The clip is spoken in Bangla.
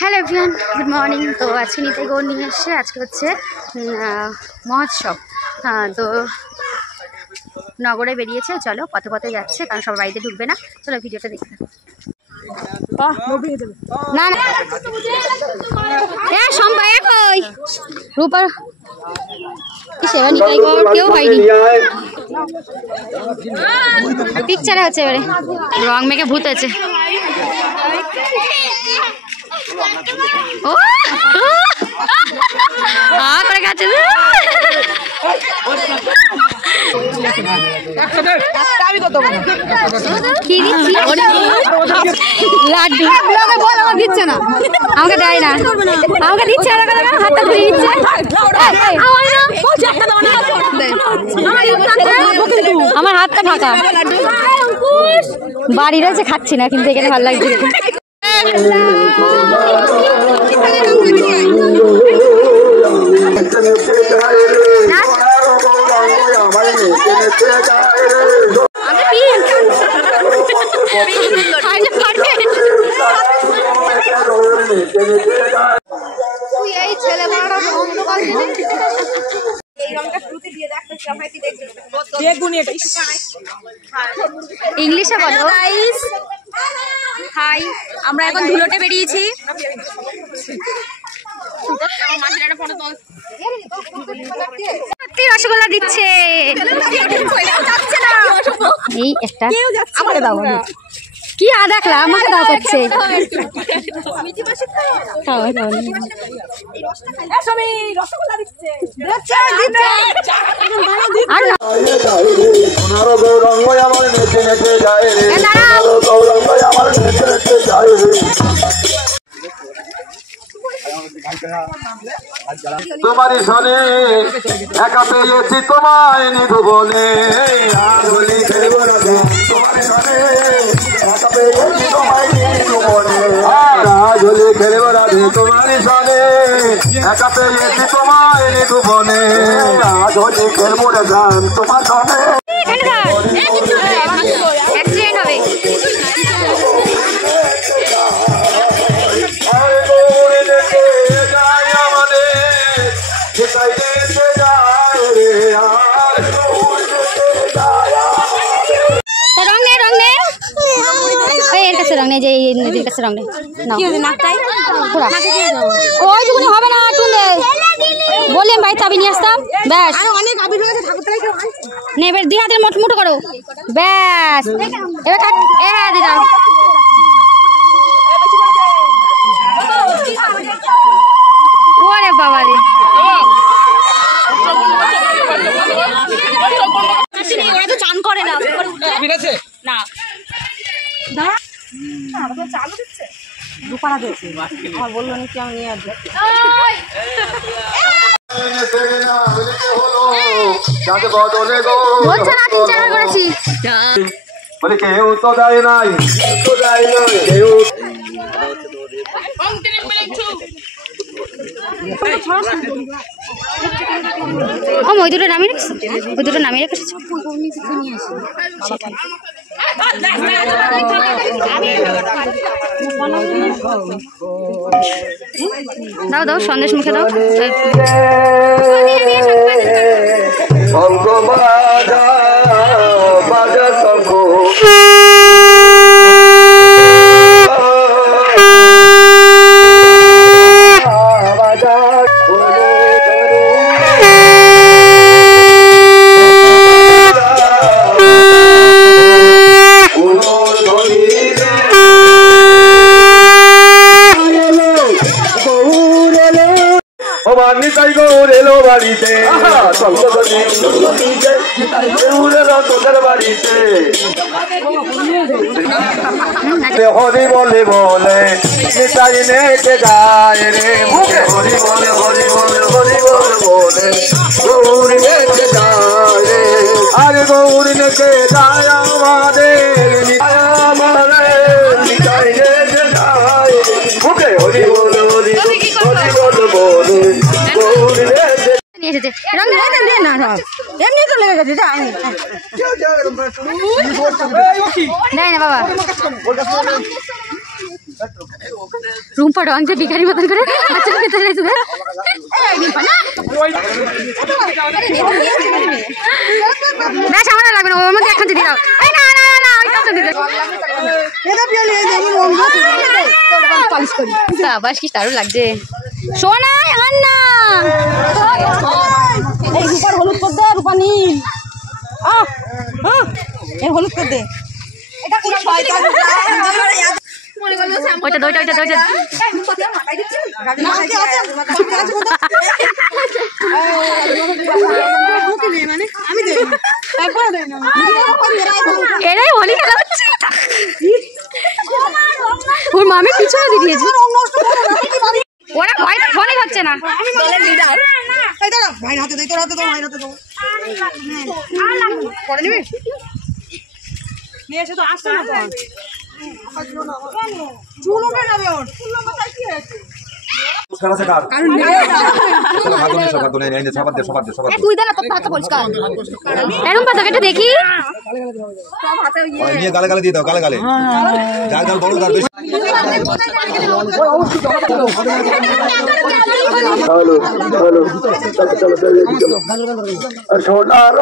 Hello everyone, good morning. তো আজকে নিতাই গৌর নিয়ে এসছে। আজকে হচ্ছে মহোৎসব। তো নগরে বেরিয়েছে, চলো পথে পথে যাচ্ছে, কারণ সব বাড়িতে ঢুকবে না। চলো ভিডিওটা দেখতে না না সম্ভব একই রূপার সেবা নিতাই গৌর কেউ হয়নি। পিকচারে হচ্ছে এবারে রং মেঘে ভূত আছে। করে গেছে লাড্ডু দিচ্ছে না, আমাকে দেয় না, আমাকে দিচ্ছে হাতটা ধরে দিচ্ছে। আমার হাতটা ফাঁকা, বাড়ি রয়েছে, খাচ্ছি না, কিন্তু এখানে ভালো লাগছে। ইংলিশে বলো। হাই, আমরা এখন ধুলোটে বেরিয়েছি। রসগোল্লা দিচ্ছে, এই একটা কি দেখলা আমাকে দাও করছে। তোমারই সনে একা পেয়েছি তোমায় নিধু বলে, আধুলি খেলবো না তোমার সনে একা পেয়েছি তোমায় নিধু বলে, আধুলি খেলবো না তোমারই সনে একা পেয়েছি তোমায় নিধু বলে, আধুলি খেলবো না তোমার সনে। রং নেই, যে নদীর কাছে রং নেই, ওইটুকুনি হবে না। বললাম ভাই চাবি নিয়ে আসতাম, ব্যাস। নে এবার 2 হাতের মুঠো করো, ব্যাস। এবার হ্যাঁ দিলাম। ওরে বাবা রে, ওরা তো চান করে না না। আমার বললো নাকি আমি নিয়ে আসবো। কেউ তো দেয় নাই, ওই দুটো নামিয়ে রেখেছি, ওই দুটো নামিয়ে রেখেছি। দাও দাও, সন্দেশ মুখে দাও। নিতাই গৌর এলো বাড়িতে, তোদের বাড়িতে হরি বলে বলে নিতাই নেচে গায় রে, হরি বলে হরি বলে হরি বলে বলে গৌর নেচে গায় রে, আরে গৌর নেচে গায় আমাদের, নিতাই নেচে গায় মুখে হরি বলে হরি হরি বলে বলে গৌর নেচে। এমনি তো লেগে গেছে, দেয় না বাবা। রুম্পা রঙে ভিখারি মতন করে বাচ্চাকে ভেতরে ঢুকে বেশ আমার লাগবে না, ওর মধ্যে এখন দিয়ে দাও। এই না না না ওইটা তো দিতে বাস কি দারুণ লাগছে। সোনা আন্না এই রূপার হলুদ কর দে, রূপা নীল এই হলুদ কর দে। ওইটা দইটা ওইটা দইটা এরাই হোলি খেলা হচ্ছে। ওর মামি পিছনে দিয়ে দিয়েছে, ওরা ভয়টা ফোনে হচ্ছে না। ভাই হাতে দে, তোর হাতে দাও, ভাই হাতে দাও। পরে নিবি নিয়ে এসে তো আসছে না তো চুল উঠে যাবে ওর। তুই দে না, তোর হাতটা পরিষ্কার এরকম পাতা কেটে দেখি। গালে গালে দিয়ে দাও, গালে গালে যার গাল বড় গাল বেশি। সোনার